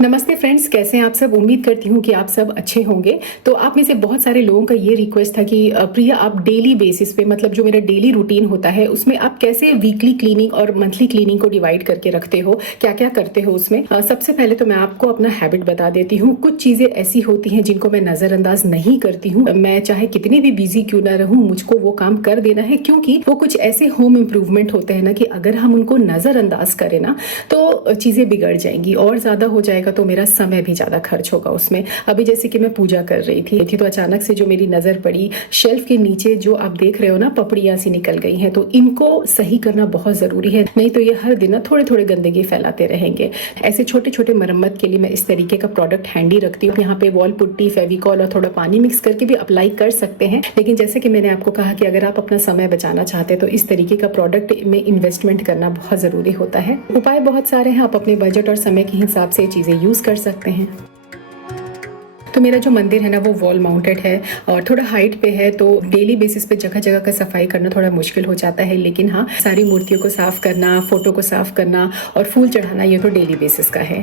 नमस्ते फ्रेंड्स, कैसे हैं आप सब। उम्मीद करती हूँ कि आप सब अच्छे होंगे। तो आप में से बहुत सारे लोगों का ये रिक्वेस्ट था कि प्रिया आप डेली बेसिस पे, मतलब जो मेरा डेली रूटीन होता है उसमें आप कैसे वीकली क्लीनिंग और मंथली क्लीनिंग को डिवाइड करके रखते हो, क्या क्या करते हो उसमें। सबसे पहले तो मैं आपको अपना हैबिट बता देती हूँ। कुछ चीजें ऐसी होती हैं जिनको मैं नजरअंदाज नहीं करती हूँ। मैं चाहे कितनी भी बिजी क्यों ना रहूँ, मुझको वो काम कर देना है, क्योंकि वो कुछ ऐसे होम इम्प्रूवमेंट होते हैं ना कि अगर हम उनको नजरअंदाज करें ना तो चीजें बिगड़ जाएंगी और ज्यादा हो जाएगा, तो मेरा समय भी ज्यादा खर्च होगा उसमें। अभी जैसे कि मैं पूजा कर रही थी तो अचानक से जो मेरी नजर पड़ी, शेल्फ के नीचे जो आप देख रहे हो ना पपड़ियां सी निकल गई हैं, तो इनको सही करना बहुत जरूरी है, नहीं तो ये हर दिन ना थोड़े थोड़े गंदगी फैलाते रहेंगे। ऐसे छोटे छोटे मरम्मत के लिए मैं इस तरीके का प्रोडक्ट हैंडी रखती हूँ। यहाँ पे वॉल पुट्टी, फेविकॉल और थोड़ा पानी मिक्स करके भी अप्लाई कर सकते हैं, लेकिन जैसे कि मैंने आपको कहा कि अगर आप अपना समय बचाना चाहते हैं तो इस तरीके का प्रोडक्ट में इन्वेस्टमेंट करना बहुत जरूरी होता है। उपाय बहुत सारे हैं, आप अपने बजट और समय के हिसाब से चीजें यूज कर सकते हैं। तो मेरा जो मंदिर है ना वो वॉल माउंटेड है और थोड़ा हाइट पे है, तो डेली बेसिस पे जगह जगह का सफाई करना थोड़ा मुश्किल हो जाता है, लेकिन हाँ, सारी मूर्तियों को साफ करना, फोटो को साफ करना और फूल चढ़ाना ये तो डेली बेसिस का है।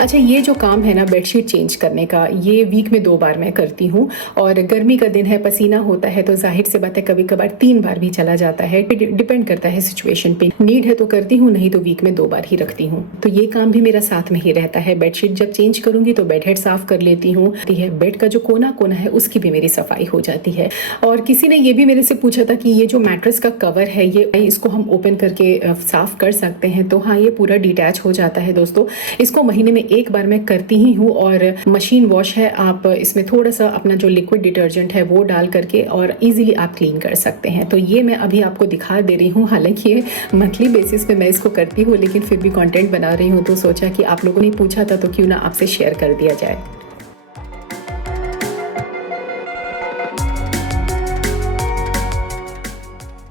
अच्छा, ये जो काम है ना बेडशीट चेंज करने का, ये वीक में 2 बार मैं करती हूँ। और गर्मी का दिन है, पसीना होता है, तो जाहिर से बात है कभी कभार 3 बार भी चला जाता है, डिपेंड करता है सिचुएशन पे। नीड है तो करती हूँ, नहीं तो वीक में 2 बार ही रखती हूँ। तो ये काम भी मेरा साथ में ही रहता है। बेडशीट जब चेंज करूंगी तो बेड हेड साफ कर लेती हूँ। बेड का जो कोना कोना है उसकी भी मेरी सफाई हो जाती है। और किसी ने ये भी मेरे से पूछा था कि ये जो मैट्रेस का कवर है, ये इसको हम ओपन करके साफ कर सकते हैं। तो हाँ, ये पूरा डिटैच हो जाता है दोस्तों। इसको महीने में 1 बार मैं करती ही हूँ। और मशीन वॉश है, आप इसमें थोड़ा सा अपना जो लिक्विड डिटर्जेंट है वो डाल करके और इजीली आप क्लीन कर सकते हैं। तो ये मैं अभी आपको दिखा दे रही हूँ। हालांकि ये मंथली बेसिस पे मैं इसको करती हूँ, लेकिन फिर भी कंटेंट बना रही हूँ, तो सोचा कि आप लोगों ने पूछा था तो क्यों ना आपसे शेयर कर दिया जाए।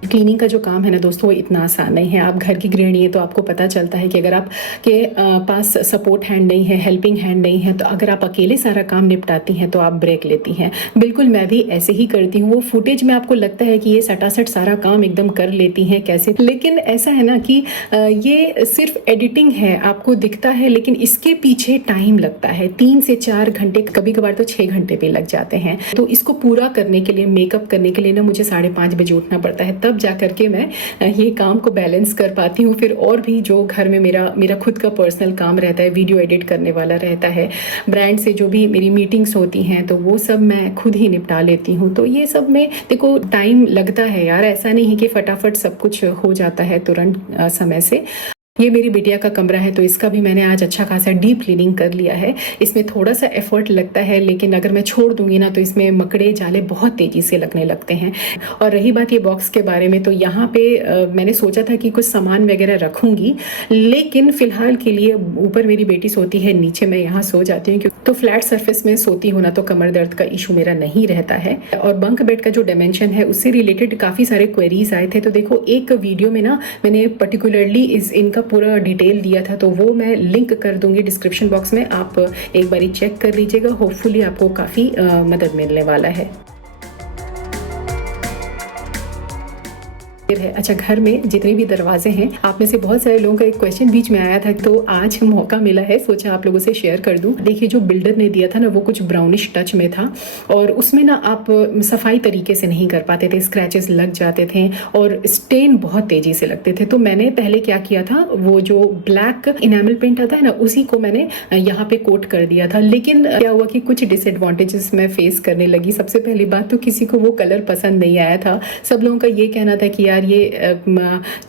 क्लीनिंग का जो काम है ना दोस्तों, वो इतना आसान नहीं है। आप घर की गृहिणी है तो आपको पता चलता है कि अगर आप के पास सपोर्ट हैंड नहीं है, हेल्पिंग हैंड नहीं है, तो अगर आप अकेले सारा काम निपटाती हैं तो आप ब्रेक लेती हैं। बिल्कुल मैं भी ऐसे ही करती हूँ। वो फुटेज में आपको लगता है कि ये सटासट सारा काम एकदम कर लेती हैं कैसे, लेकिन ऐसा है ना कि ये सिर्फ एडिटिंग है, आपको दिखता है, लेकिन इसके पीछे टाइम लगता है। 3 से 4 घंटे, कभी कभार तो 6 घंटे भी लग जाते हैं। तो इसको पूरा करने के लिए, मेकअप करने के लिए ना मुझे 5:30 बजे उठना पड़ता है, तब जा करके मैं ये काम को बैलेंस कर पाती हूँ। फिर और भी जो घर में मेरा खुद का पर्सनल काम रहता है, वीडियो एडिट करने वाला रहता है, ब्रांड से जो भी मेरी मीटिंग्स होती हैं, तो वो सब मैं खुद ही निपटा लेती हूँ। तो ये सब में देखो टाइम लगता है यार, ऐसा नहीं है कि फटाफट सब कुछ हो जाता है तुरंत समय से। ये मेरी बिटिया का कमरा है, तो इसका भी मैंने आज अच्छा खासा डीप क्लीनिंग कर लिया है। इसमें थोड़ा सा एफर्ट लगता है, लेकिन अगर मैं छोड़ दूंगी ना तो इसमें मकड़े जाले बहुत तेजी से लगने लगते हैं। और रही बात ये बॉक्स के बारे में, तो यहाँ पे मैंने सोचा था कि कुछ सामान वगैरह रखूंगी, लेकिन फिलहाल के लिए ऊपर मेरी बेटी सोती है, नीचे मैं यहाँ सो जाती हूँ। तो फ्लैट सरफेस में सोती हूँ ना, तो कमर दर्द का इशू मेरा नहीं रहता है। और बंक बेड का जो डायमेंशन है उससे रिलेटेड काफी सारे क्वेरीज आए थे, तो देखो एक वीडियो में ना मैंने पर्टिकुलरली इनका पूरा डिटेल दिया था, तो वो मैं लिंक कर दूंगी डिस्क्रिप्शन बॉक्स में, आप एक बारी चेक कर लीजिएगा। होपफुली आपको काफी मदद मिलने वाला है। है अच्छा, घर में जितने भी दरवाजे हैं, आप में से बहुत सारे लोगों का एक क्वेश्चन बीच में आया था, तो आज मौका मिला है, सोचा आप लोगों से शेयर कर दूं। देखिए जो बिल्डर ने दिया था ना वो कुछ ब्राउनिश टच में था, और उसमें ना आप सफाई तरीके से नहीं कर पाते थे, स्क्रैचेस लग जाते थे और स्टेन बहुत तेजी से लगते थे। तो मैंने पहले क्या किया था, वो जो ब्लैक इनेमल पेंट आता है ना, उसी को मैंने यहाँ पे कोट कर दिया था। लेकिन क्या हुआ कि कुछ डिसएडवांटेजेस मैं फेस करने लगी। सबसे पहली बात तो किसी को वो कलर पसंद नहीं आया था। सब लोगों का ये कहना था कि यार ये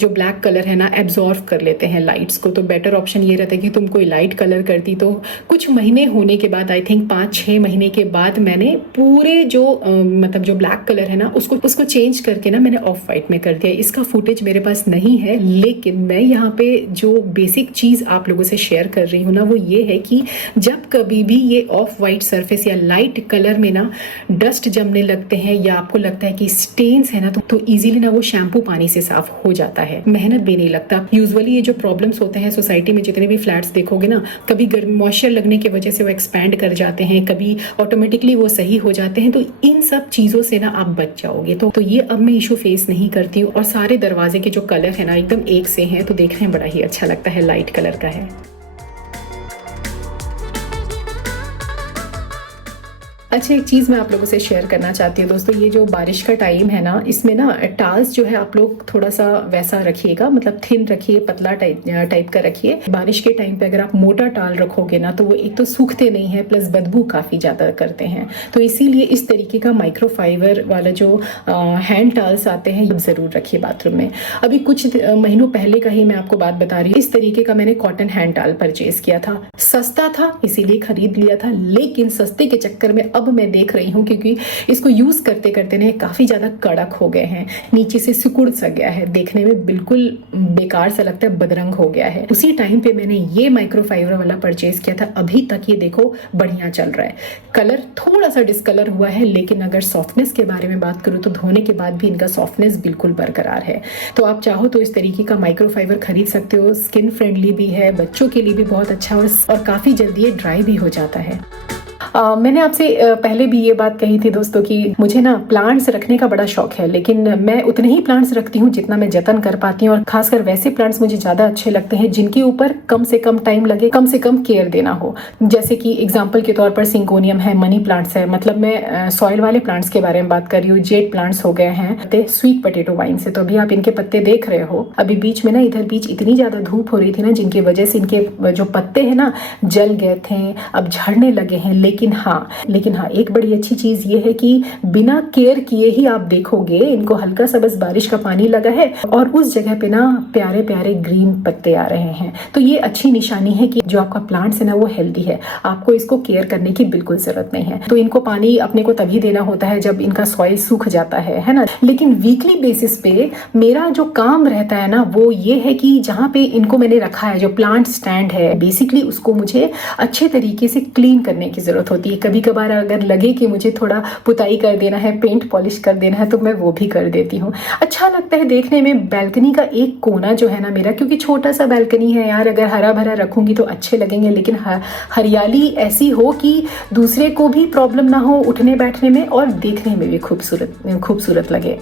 जो ब्लैक कलर है ना एब्जॉर्व कर लेते हैं लाइट्स को, तो बेटर ऑप्शन ये रहता है कि तुम कोई लाइट कलर करती। तो कुछ महीने होने के बाद, आई थिंक 5-6 महीने के बाद, मैंने पूरे जो मतलब जो ब्लैक कलर है ना उसको चेंज करके ना मैंने ऑफ वाइट में कर दिया। इसका फुटेज मेरे पास नहीं है, लेकिन मैं यहाँ पे जो बेसिक चीज आप लोगों से शेयर कर रही हूँ ना, वो ये है कि जब कभी भी ये ऑफ वाइट सरफेस या लाइट कलर में ना डस्ट जमने लगते हैं, या आपको लगता है कि स्टेन्स है ना, तो इजीली ना वो शैम्पू शैम्पू पानी से साफ हो जाता है, मेहनत भी नहीं लगता। यूजुअली ये जो प्रॉब्लम्स होते हैं सोसाइटी में, जितने भी फ्लैट्स देखोगे ना, कभी गर्म मॉइस्चर लगने की वजह से वो एक्सपैंड कर जाते हैं, कभी ऑटोमेटिकली वो सही हो जाते हैं। तो इन सब चीजों से ना आप बच जाओगे। तो ये अब मैं इशू फेस नहीं करती हूँ। और सारे दरवाजे के जो कलर है ना एकदम एक से हैं, तो देखने में बड़ा ही अच्छा लगता है, लाइट कलर का है। अच्छा, एक चीज़ मैं आप लोगों से शेयर करना चाहती हूँ दोस्तों, ये जो बारिश का टाइम है ना, इसमें ना टाल्स जो है आप लोग थोड़ा सा वैसा रखिएगा, मतलब थिन रखिए, पतला टाइप का रखिए। बारिश के टाइम पे अगर आप मोटा टाल रखोगे ना, तो वो एक तो सूखते नहीं है, प्लस बदबू काफ़ी ज़्यादा करते हैं। तो इसीलिए इस तरीके का माइक्रोफाइबर वाला जो हैंड टाल्स आते हैं, ये ज़रूर रखिए बाथरूम में। अभी कुछ महीनों पहले का ही मैं आपको बात बता रही हूँ। इस तरीके का मैंने कॉटन हैंड टाल परचेज किया था, सस्ता था इसीलिए खरीद लिया था, लेकिन सस्ते के चक्कर में अब मैं देख रही हूँ, क्योंकि इसको यूज करते करते ना काफी ज्यादा कड़क हो गए हैं, नीचे से सिकुड़ सा गया है, देखने में बिल्कुल बेकार सा लगता है, बदरंग हो गया है। उसी टाइम पे मैंने ये माइक्रोफाइबर वाला परचेज किया था। अभी तक ये देखो बढ़िया चल रहा है। कलर थोड़ा सा डिस्कलर हुआ है, लेकिन अगर सॉफ्टनेस के बारे में बात करूँ तो धोने के बाद भी इनका सॉफ्टनेस बिल्कुल बरकरार है। तो आप चाहो तो इस तरीके का माइक्रोफाइबर खरीद सकते हो। स्किन फ्रेंडली भी है, बच्चों के लिए भी बहुत अच्छा, और काफी जल्दी ये ड्राई भी हो जाता है। मैंने आपसे पहले भी ये बात कही थी दोस्तों कि मुझे ना प्लांट्स रखने का बड़ा शौक है, लेकिन मैं उतने ही प्लांट्स रखती हूँ जितना मैं जतन कर पाती हूँ। और खासकर वैसे प्लांट्स मुझे ज़्यादा अच्छे लगते हैं जिनके ऊपर कम से कम टाइम लगे, कम से कम केयर देना हो। जैसे कि एग्जाम्पल के तौर पर सिंगोनियम है, मनी प्लांट्स है, मतलब मैं सॉइल वाले प्लांट्स के बारे में बात कर रही हूँ। जेड प्लांट्स हो गए हैं स्वीट पोटैटो वाइन से, तो अभी आप इनके पत्ते देख रहे हो। अभी बीच में ना इधर बीच इतनी ज़्यादा धूप हो रही थी ना, जिनकी वजह से इनके जो पत्ते हैं ना जल गए थे, अब झड़ने लगे हैं। लेकिन हाँ, एक बड़ी अच्छी चीज ये है कि बिना केयर किए ही आप देखोगे इनको हल्का सा बस बारिश का पानी लगा है और उस जगह पे ना प्यारे प्यारे ग्रीन पत्ते आ रहे हैं। तो ये अच्छी निशानी है कि जो आपका प्लांट्स है ना वो हेल्दी है। आपको इसको केयर करने की बिल्कुल जरूरत नहीं है। तो इनको पानी अपने को तभी देना होता है जब इनका सॉइल सूख जाता है ना। लेकिन वीकली बेसिस पे मेरा जो काम रहता है ना वो ये है कि जहाँ पे इनको मैंने रखा है, जो प्लांट स्टैंड है, बेसिकली उसको मुझे अच्छे तरीके से क्लीन करने की जरूरत होती है। कभी कभार अगर लगे कि मुझे थोड़ा पुताई कर देना है, पेंट पॉलिश कर देना है, तो मैं वो भी कर देती हूँ। अच्छा लगता है देखने में। बैल्कनी का एक कोना जो है ना मेरा, क्योंकि छोटा सा बैल्कनी है यार, अगर हरा भरा रखूंगी तो अच्छे लगेंगे, लेकिन हरियाली ऐसी हो कि दूसरे को भी प्रॉब्लम ना हो उठने बैठने में और देखने में भी खूबसूरत लगे।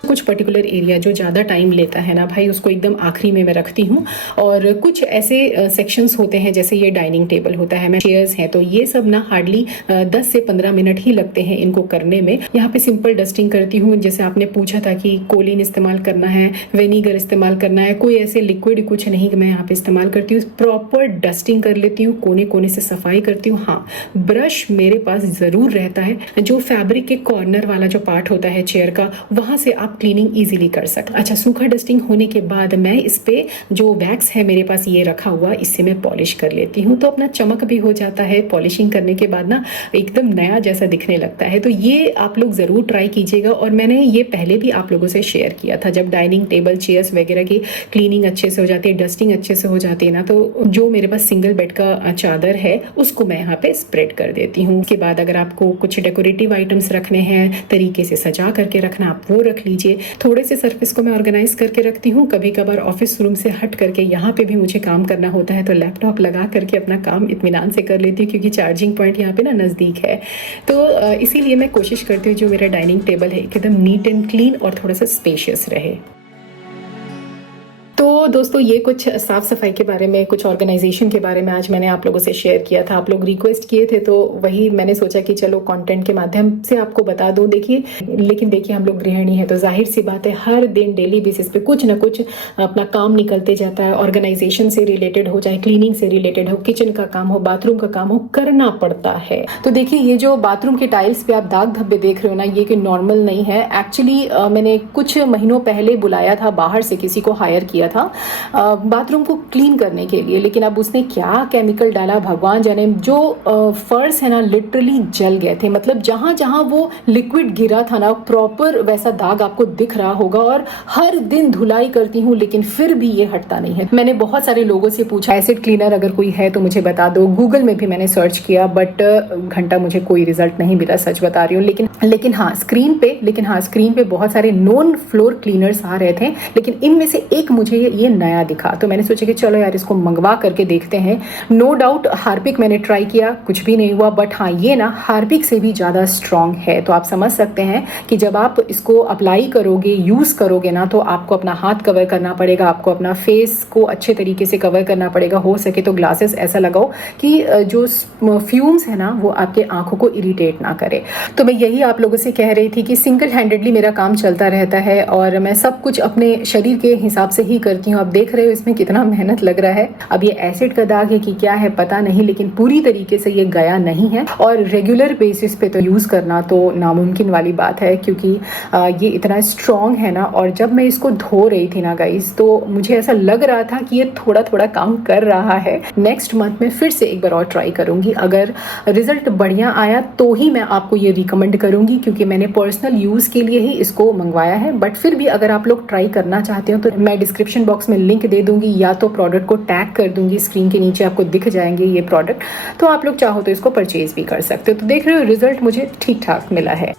कुछ पर्टिकुलर एरिया जो ज़्यादा टाइम लेता है ना भाई, उसको एकदम आखिरी में मैं रखती हूँ। और कुछ ऐसे सेक्शंस होते हैं, जैसे ये डाइनिंग टेबल होता है, मैं चेयर्स हैं, तो ये सब ना हार्डली 10 से 15 मिनट ही लगते हैं इनको करने में। यहाँ पे सिंपल डस्टिंग करती हूँ। जैसे आपने पूछा था कि कोलिन इस्तेमाल करना है, विनीगर इस्तेमाल करना है, कोई ऐसे लिक्विड कुछ नहीं मैं यहाँ पे इस्तेमाल करती हूँ। प्रॉपर डस्टिंग कर लेती हूँ, कोने कोने से सफाई करती हूँ। हाँ, ब्रश मेरे पास ज़रूर रहता है। जो फैब्रिक के कॉर्नर वाला जो पार्ट होता है चेयर का, वहाँ से आप क्लीनिंग इजीली कर सकते। अच्छा, सूखा डस्टिंग होने के बाद मैं इस पे जो वैक्स है मेरे पास ये रखा हुआ, इससे मैं पॉलिश कर लेती हूँ, तो अपना चमक भी हो जाता है। पॉलिशिंग करने के बाद ना एकदम नया जैसा दिखने लगता है। तो ये आप लोग जरूर ट्राई कीजिएगा। और मैंने ये पहले भी आप लोगों से शेयर किया था, जब डाइनिंग टेबल चेयर्स वगैरह की क्लीनिंग अच्छे से हो जाती है, डस्टिंग अच्छे से हो जाती है ना, तो जो मेरे पास सिंगल बेड का चादर है उसको मैं यहाँ पे स्प्रेड कर देती हूँ। उसके बाद अगर आपको कुछ डेकोरेटिव आइटम्स रखने हैं, तरीके से सजा करके रखना, आप वो रख लीजिए। थोड़े से सरफेस को मैं ऑर्गेनाइज करके रखती हूँ। कभी कभार ऑफिस रूम से हट करके यहाँ पे भी मुझे काम करना होता है, तो लैपटॉप लगा करके अपना काम इत्मीनान से कर लेती हूँ, क्योंकि चार्जिंग पॉइंट यहाँ पे ना नज़दीक है। तो इसीलिए मैं कोशिश करती हूँ जो मेरा डाइनिंग टेबल है एकदम नीट एंड क्लीन और थोड़ा सा स्पेशियस रहे। तो दोस्तों ये कुछ साफ सफाई के बारे में, कुछ ऑर्गेनाइजेशन के बारे में आज मैंने आप लोगों से शेयर किया था। आप लोग रिक्वेस्ट किए थे, तो वही मैंने सोचा कि चलो कंटेंट के माध्यम से आपको बता दूं। लेकिन देखिए हम लोग गृहिणी हैं, तो जाहिर सी बात है हर दिन डेली बेसिस पे कुछ ना कुछ अपना काम निकलते जाता है। ऑर्गेनाइजेशन से रिलेटेड हो, चाहे क्लीनिंग से रिलेटेड हो, किचन का काम हो, बाथरूम का काम हो, करना पड़ता है। तो देखिए ये जो बाथरूम के टाइल्स पे आप दाग धब्बे देख रहे हो ना, ये कि नॉर्मल नहीं है। एक्चुअली मैंने कुछ महीनों पहले बुलाया था बाहर से, किसी को हायर किया था, बाथरूम को क्लीन करने के लिए, लेकिन अब उसने क्या केमिकल डाला भगवान जाने। जो फर्श है ना लिटरली जल गए थे, मतलब जहां जहां वो लिक्विड गिरा था ना प्रॉपर वैसा दाग आपको दिख रहा होगा। और हर दिन धुलाई करती हूँ लेकिन फिर भी ये हटता नहीं है। मैंने बहुत सारे लोगों से पूछा एसिड क्लीनर अगर कोई है तो मुझे बता दो, गूगल में भी मैंने सर्च किया बट घंटा मुझे कोई रिजल्ट नहीं मिला, सच बता रही हूँ। लेकिन हाँ स्क्रीन पे बहुत सारे नॉन फ्लोर क्लीनर्स आ रहे थे, लेकिन इनमें से एक मुझे ये नया दिखा, तो मैंने सोचा कि चलो यार इसको मंगवा करके देखते हैं। नो डाउट हार्पिक मैंने ट्राई किया, कुछ भी नहीं हुआ, बट हाँ ये ना हार्पिक से भी ज़्यादा स्ट्रॉन्ग है। तो आप समझ सकते हैं कि जब आप इसको अप्लाई करोगे, यूज़ करोगे ना, तो आपको अपना हाथ कवर करना पड़ेगा, आपको अपना फेस को अच्छे तरीके से कवर करना पड़ेगा। हो सके तो ग्लासेस ऐसा लगाओ कि जो फ्यूम्स है ना वो आपके आंखों को इरिटेट ना करे। तो मैं यही आप लोगों से कह रही थी कि सिंगल हैंडेडली मेरा काम चलता रहता है और मैं सब कुछ अपने शरीर के हिसाब से ही करती हूँ। आप देख रहे हो इसमें कितना मेहनत लग रहा है। अब ये एसिड का दाग है कि क्या है पता नहीं, लेकिन पूरी तरीके से ये गया नहीं है। और रेगुलर बेसिस पे तो यूज़ करना तो नामुमकिन वाली बात है, क्योंकि ये इतना स्ट्रॉन्ग है ना। और जब मैं इसको धो रही थी ना गाइस, तो मुझे ऐसा लग रहा था कि ये थोड़ा थोड़ा काम कर रहा है। नेक्स्ट मंथ में फिर से एक बार और ट्राई करूंगी, अगर रिजल्ट बढ़िया आया तो ही मैं आपको ये रिकमेंड करूंगी, क्योंकि मैंने पर्सनल यूज़ के लिए ही इसको मंगवाया है। बट फिर भी अगर आप लोग ट्राई करना चाहते हो तो मैं डिस्क्रिप्शन बॉक्स में लिंक दे दूंगी, या तो प्रोडक्ट को टैग कर दूंगी, स्क्रीन के नीचे आपको दिख जाएंगे ये प्रोडक्ट, तो आप लोग चाहो तो इसको परचेज भी कर सकते हो। तो देख रहे हो रिजल्ट मुझे ठीक ठाक मिला है।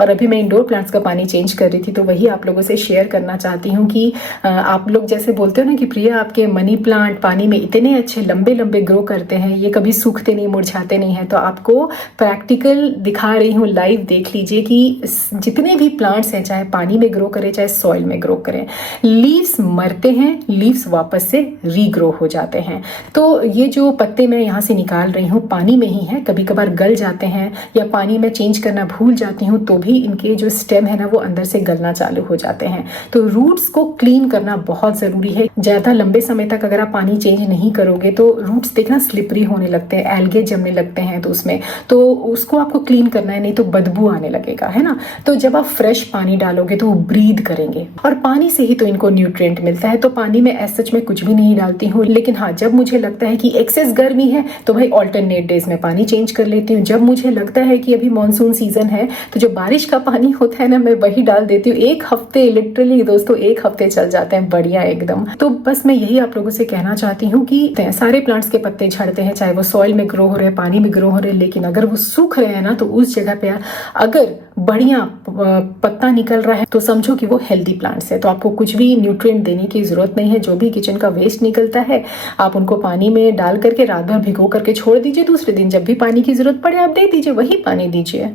और अभी मैं इंडोर प्लांट्स का पानी चेंज कर रही थी, तो वही आप लोगों से शेयर करना चाहती हूँ कि आप लोग जैसे बोलते हो ना कि प्रिया आपके मनी प्लांट पानी में इतने अच्छे लंबे लंबे ग्रो करते हैं, ये कभी सूखते नहीं, मुरझाते नहीं हैं। तो आपको प्रैक्टिकल दिखा रही हूँ, लाइव देख लीजिए कि जितने भी प्लांट्स हैं, चाहे पानी में ग्रो करें चाहे सॉइल में ग्रो करें, लीव्स मरते हैं, लीव्स वापस से रीग्रो हो जाते हैं। तो ये जो पत्ते मैं यहाँ से निकाल रही हूँ पानी में ही है, कभी कभार गल जाते हैं या पानी में चेंज करना भूल जाती हूँ तो भी इनके जो स्टेम है ना वो अंदर से गलना चालू हो जाते हैं। तो रूट्स को क्लीन करना बहुत जरूरी है। ज्यादा लंबे समय तक अगर आप पानी चेंज नहीं करोगे तो रूट्स देखना स्लिपरी होने लगते हैं, एल्गे जमने लगते हैं, तो उसमें तो उसको आपको क्लीन करना है, नहीं तो बदबू आने लगेगा, है ना। तो जब आप फ्रेश पानी डालोगे तो वो ब्रीद करेंगे, और पानी से ही तो इनको न्यूट्रिएंट मिलता है। तो पानी में एज सच में कुछ भी नहीं डालती हूँ, लेकिन हाँ जब मुझे लगता है कि एक्सेस गर्मी है तो भाई ऑल्टरनेट डेज में पानी चेंज कर लेती हूँ। जब मुझे लगता है कि अभी मानसून सीजन है तो जो बारिश का पानी होता है ना मैं वही डाल देती हूँ। एक हफ्ते लिटरली दोस्तों, एक हफ्ते चल जाते हैं बढ़िया एकदम। तो बस मैं यही आप लोगों से कहना चाहती हूँ कि सारे प्लांट्स के पत्ते झड़ते हैं, चाहे वो सॉइल में ग्रो हो रहे हैं, पानी में ग्रो हो रहे हैं, लेकिन अगर वो सूख रहे हैं ना तो उस जगह पे अगर बढ़िया पत्ता निकल रहा है तो समझो कि वो हेल्दी प्लांट्स है। तो आपको कुछ भी न्यूट्रिएंट देने की जरूरत नहीं है। जो भी किचन का वेस्ट निकलता है आप उनको पानी में डाल करके रात भर भिगो करके छोड़ दीजिए, दूसरे दिन जब भी पानी की जरूरत पड़े आप दे दीजिए, वही पानी दीजिए।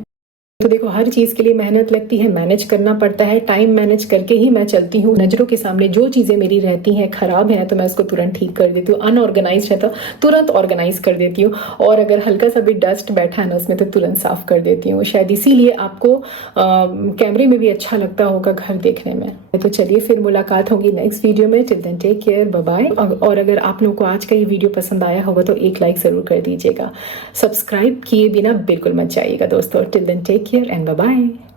तो देखो हर चीज़ के लिए मेहनत लगती है, मैनेज करना पड़ता है, टाइम मैनेज करके ही मैं चलती हूँ। नज़रों के सामने जो चीज़ें मेरी रहती हैं खराब है तो मैं उसको तुरंत ठीक कर देती हूँ, अनऑर्गेनाइज है तो तुरंत ऑर्गेनाइज कर देती हूँ, और अगर हल्का सा भी डस्ट बैठा है ना उसमें तो तुरंत साफ कर देती हूँ। शायद इसीलिए आपको कैमरे में भी अच्छा लगता होगा घर देखने में। तो चलिए फिर मुलाकात होगी नेक्स्ट वीडियो में। Till then take care, bye bye. और अगर आप लोगों को आज का ये वीडियो पसंद आया होगा तो एक लाइक ज़रूर कर दीजिएगा। सब्सक्राइब किए बिना बिल्कुल मत जाइएगा दोस्तों। Till then take care and bye bye.